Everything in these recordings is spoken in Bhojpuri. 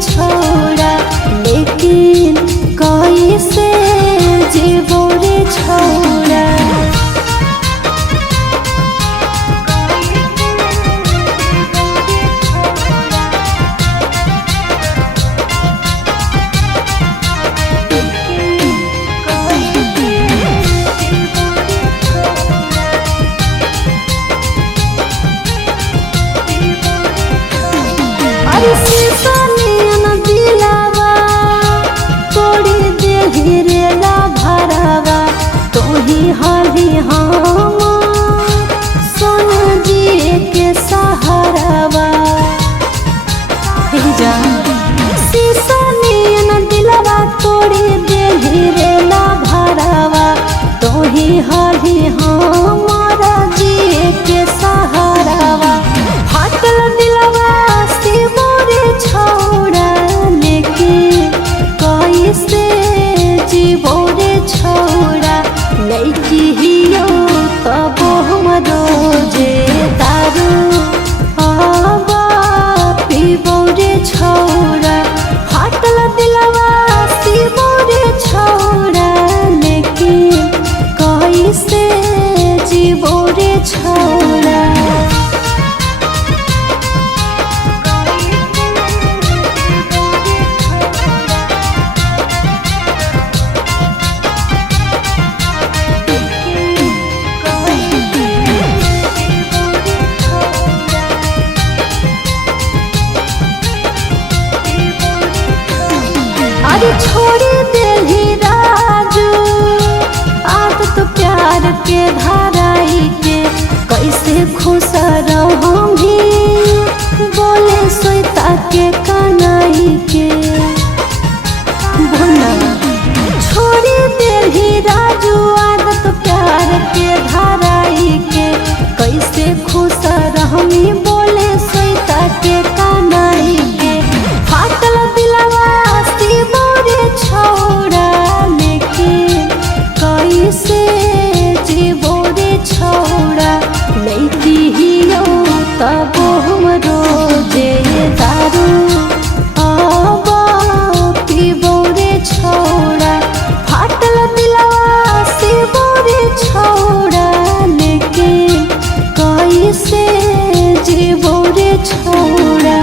छोड़ा, लेकिन कैसे जीवो रे छोड़ा। हाली हम सोन जी के सहारावा शीशा नियन दिलवा तोड़ी दे रे ला भरावा, तो ही हाली हमारा जी के सहारावा। फाटल दिलवा शिवो रे छोड़ा, लेकिन कैसे जीवो रे छोड़ा। लैकी हियो तब हमरो जे दारू आवा पीबो रे छोड़ा। फाटल दिलवा शिवो रे छोड़ा, लेकिन कैसे जीवो रे छोड़ा। छोड़ी दिली राजू आदत प्यार के धाराई के, कैसे खुश रहूंगी बोले सोता के कनाई के। छोड़ी दिली राजू आदत प्यार के धाराई के, कैसे खुश रहूंगी बोले सोता के कनाई के। फाटल दिलवा छोड़ा, लेकिन कैसे जीवो रे छोड़ा। लैकी हियो तब हमरो जे दारू आवा पीबो रे छोड़ा। फाटल दिलवा शिवो रे छोड़ा, लेकिन कैसे जीवो रे छोड़ा।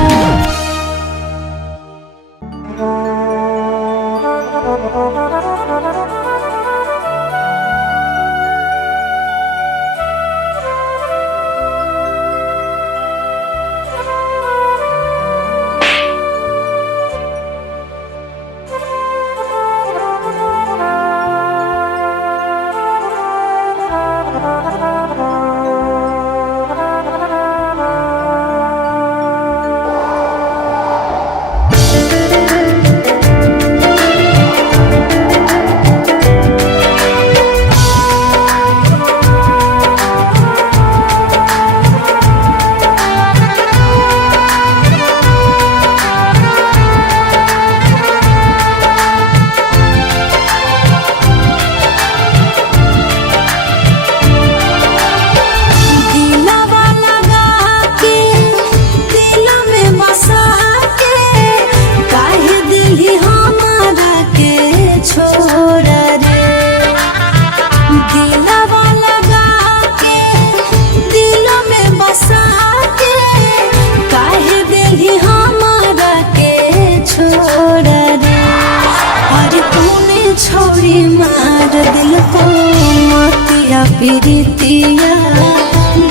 प्रीतिया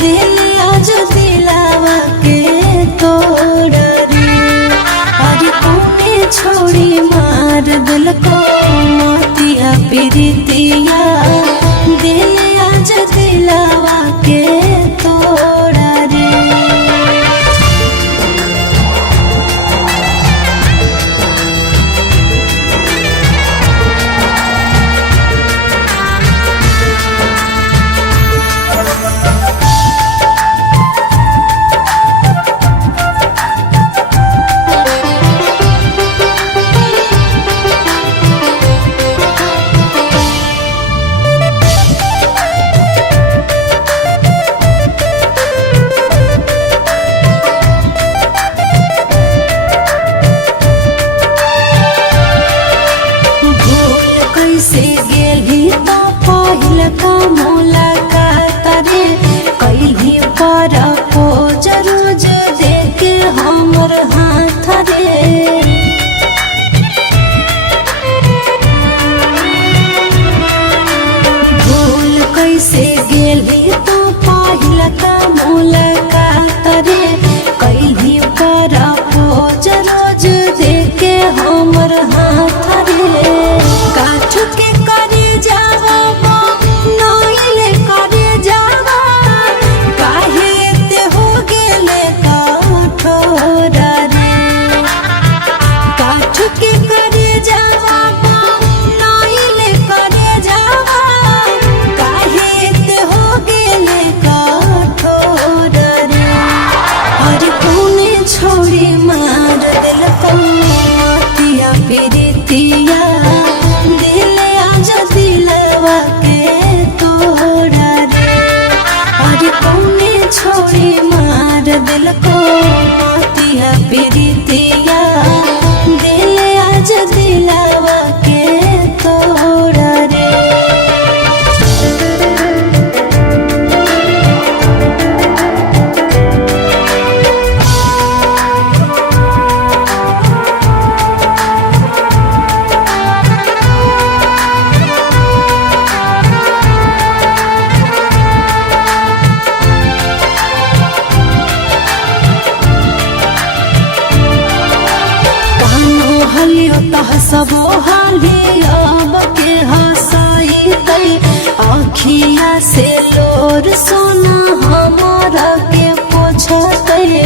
दिल आज दिलावा के तोड़ा रे। अरे तूने छोड़ी मार दिल को मोतिया प्रीतिया दिल आज दिलावा के तोड़ा रे। हलियो तह सबो हाली अब के हसाई तई आखिया से लोर सोना हमारा के पोछतई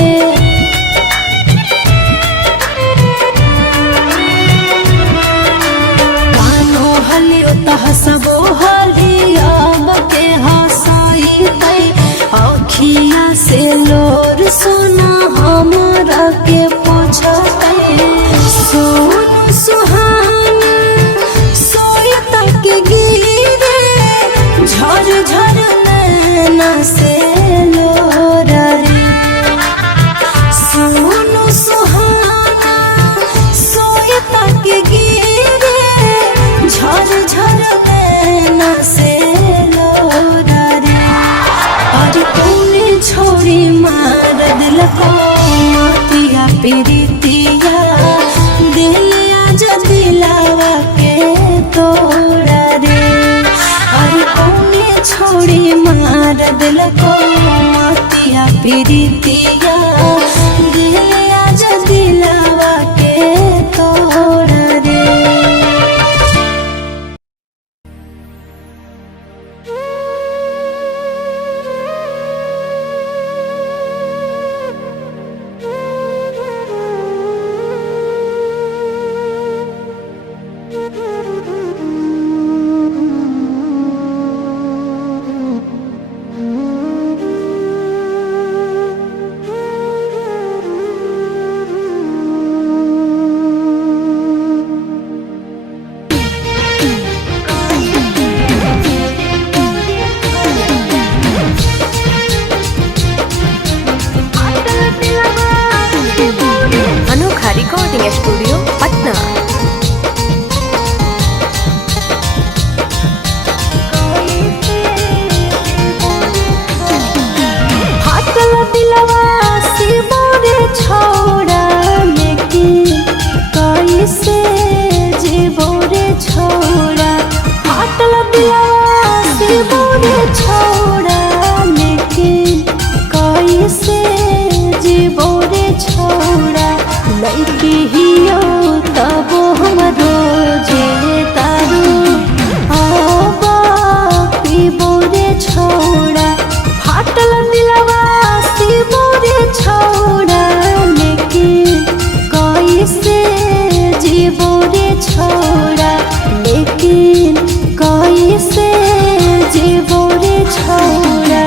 कानो हलियो तह सबो हाली अब के हसाई तई आखिया से लोर सोना हमारा के पोछतई सोनू सुहाना सोई तक गिरे झर झर नैना से लोरा रे सोनू सुहाना सोई तक गिरे झर झर नैना से लोरा रे और तूने छोड़ी मार दिल को मातिया पीरितिया दिल आज दिलावा के तोड़ा रे और कौने छोड़ी मार दिल को मातिया पीरितिया दिल आज दिलावा के तोड़ा रे। अनोखा रिकॉर्डिंग स्टूडियो पटना। फाटल दिलवा से मोरे छोड़ा लेकिन कैसे जीवो रे छोड़ा फाटल दिलवा से मोरे छोड़ा लेकिन कैसे जीवो रे छोड़ा लड़की हियो तब हमरो जे तारू आबा पीबो रे छोड़ा फाटल दिलवा से मोरे छोड़ा लेकिन कैसे जीवो रे छोड़ा लेकिन कैसे जीवो रे छोड़ा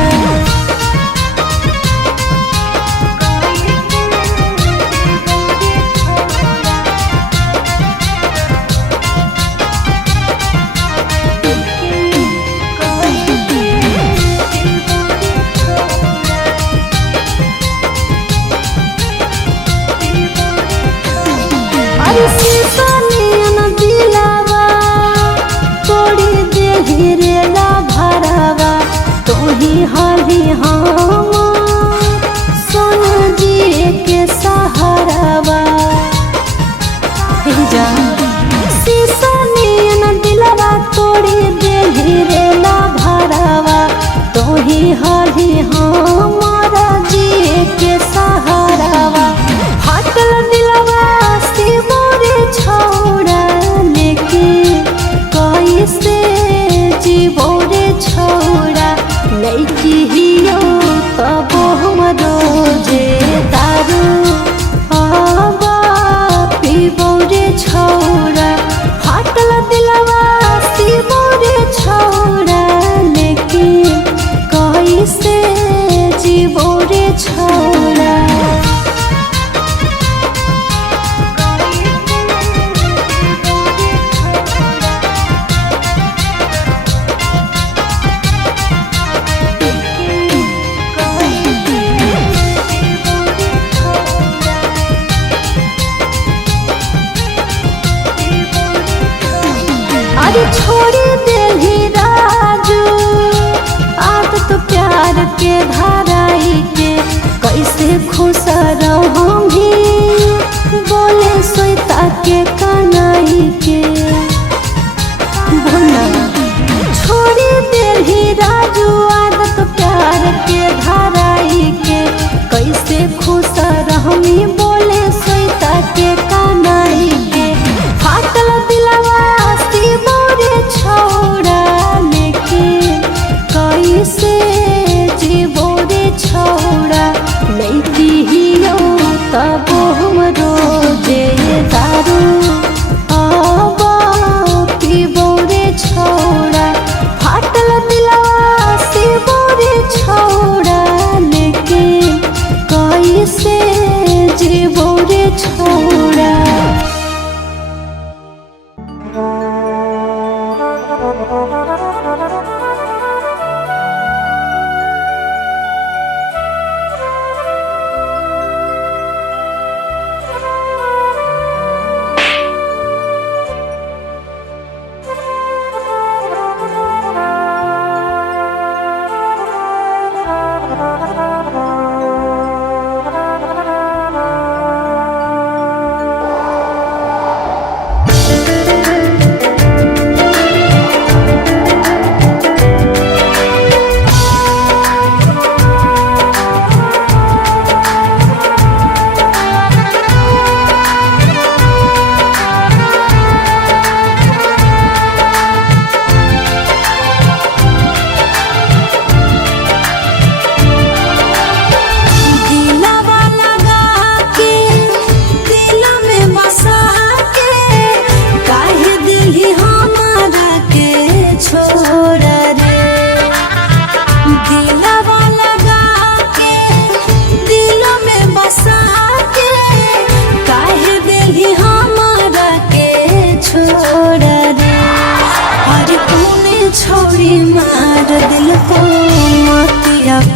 अरे सीसानियन दिलावा तोड़ी देही रे ला भरावा तोही हली हम सोन जी के सहारावा जा सीसानियन दिलावा तोड़ी देही रे ला भरावा तोही हली हमारा जी के सहारावा फाटल दिलवा से मोरे छोड़ा लेकिन कैसे जीवो रे छोड़ा लड़की हियो तब हमरो जे दारू आबा पीबो रे छोड़ा फाटल दिलवा से मोरे छोड़ा लेकिन कैसे जीवो रे छोड़ा अरे छोड़ी देही राजू आदत प्यार के धाराई के कैसे खुश रहूंगी बोले सोता के कनाई के भुना छोड़ी देही राजू आदत प्यार के धाराई के कैसे खुश रहूंगी बोले सोता के कनाई के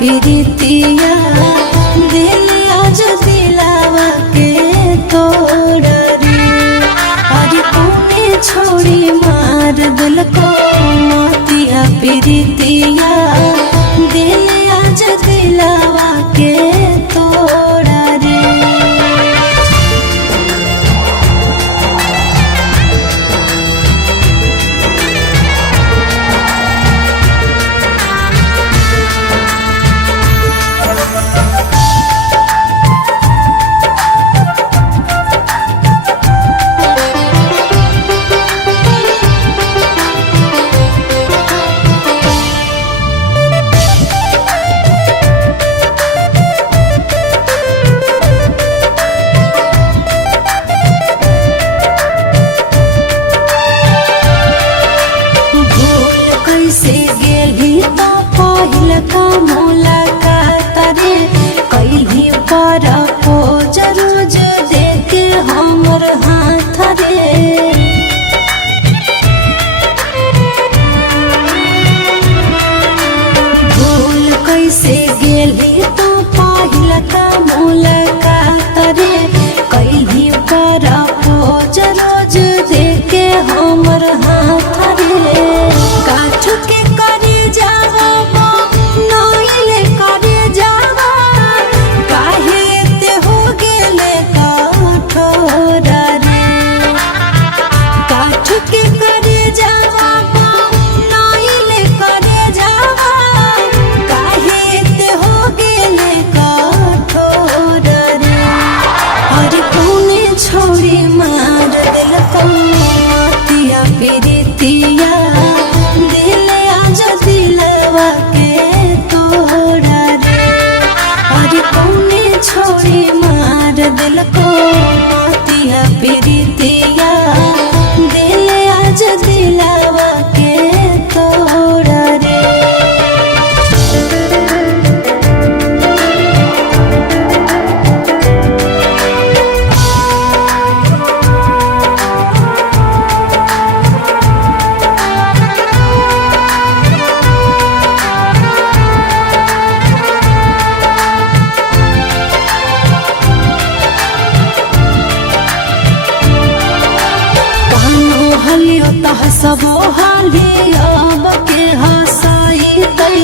प्रीतिया दिल आज दिलावा के तोड़ा रे। अरे तूने छोड़ी मार दिल को मोतिया प्रीतिया दिल आज दिलावा के तोड़ा रे। कैसे गेली तो पहिल का मुलाकात रे। कैली पर पोज रोज देके हमर हाथ रे। भूल कैसे गेली तो पहिल का मुलाकात रे। कैली पर पोज रोज देके हमर हाथ रे। काठ के करे जावा नइले करे जावा काहे ते हो गेले कठोर रे। काठ के करे जावा नइले करे जावा काहे ते हो गेले कठोर रे। अरे कौने छोड़ी मार दिल को मोतिया प्रीतिया दिल आज दिलवा के तोड़ा रे। अरे कौने छोड़ी मार दिल को मोतिया प्रीतिया दिल आज दिलवा के तोड़ा रे। हलियो तह सबो हाली अब के हंसाई तई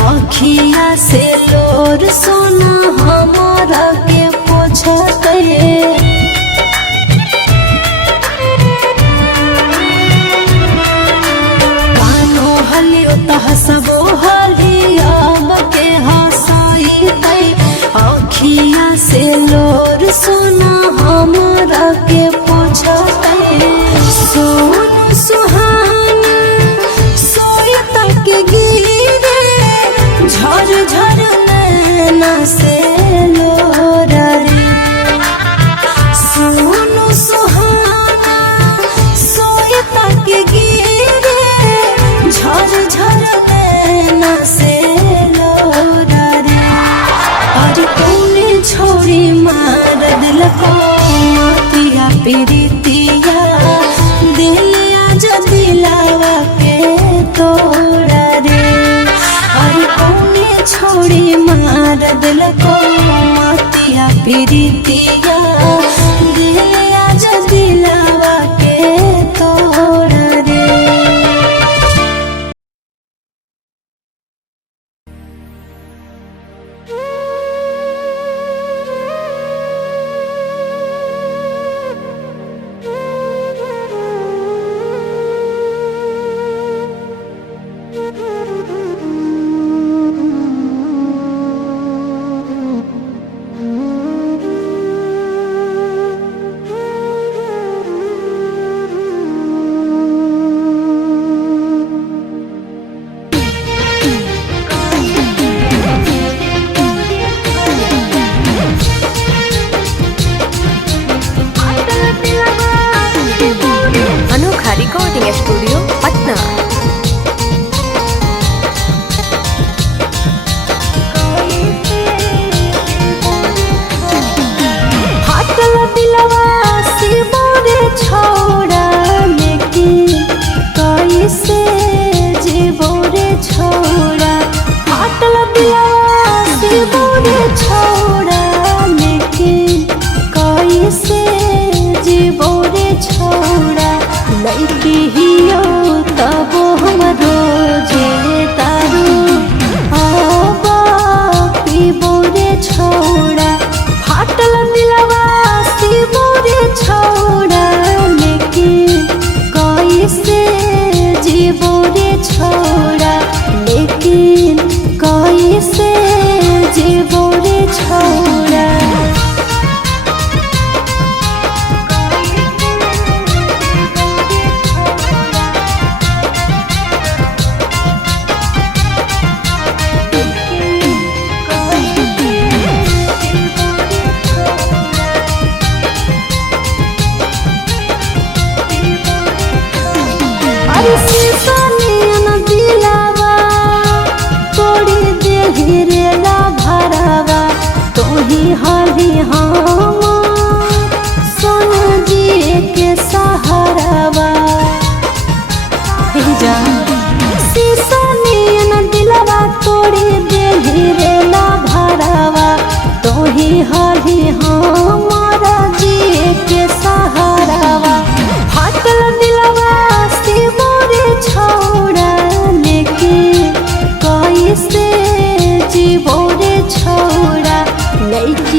आँखिया से लोर सोना हमारा के पोछते। कानो हलियो तह सबो हाली अब के हंसाई तई आँखिया से लोर सोना हमारा के पोछते। सोन सुहाना सोई तक गिरे झर झर नैना से लोरा रे। सोन सुहाना सोई तक गिरे झर झर नैना से लोरा रे। अरे तूने छोड़ी मार दिल को मोतिया प्रीतिया दिल आज दिलावा के तोड़ा रे। अरे कौने छोड़ी मार दिल को मोतिया प्रीतिया दिल आज दिलावा के तोड़ा रे। Recording studio Patna. कैसे जीवो रे छोड़ा फाटल दिलवा पिहियो तबो हम रोजे दारू अब पीबो रे छौड़ा फाटल दिलवा सीबो रे छौड़ा लेकिन कैसे जीबो रे छौड़ा लेकिन कैसे जीबो रे छौड़ा अरे शीशा नियन दिलावा तोड़ी देहि रे ला भरावा तोही हली हम सोन जी के सहारावा जा शीशा नियन दिलावा तोड़ी देहि रे ला भरावा तोही हली हम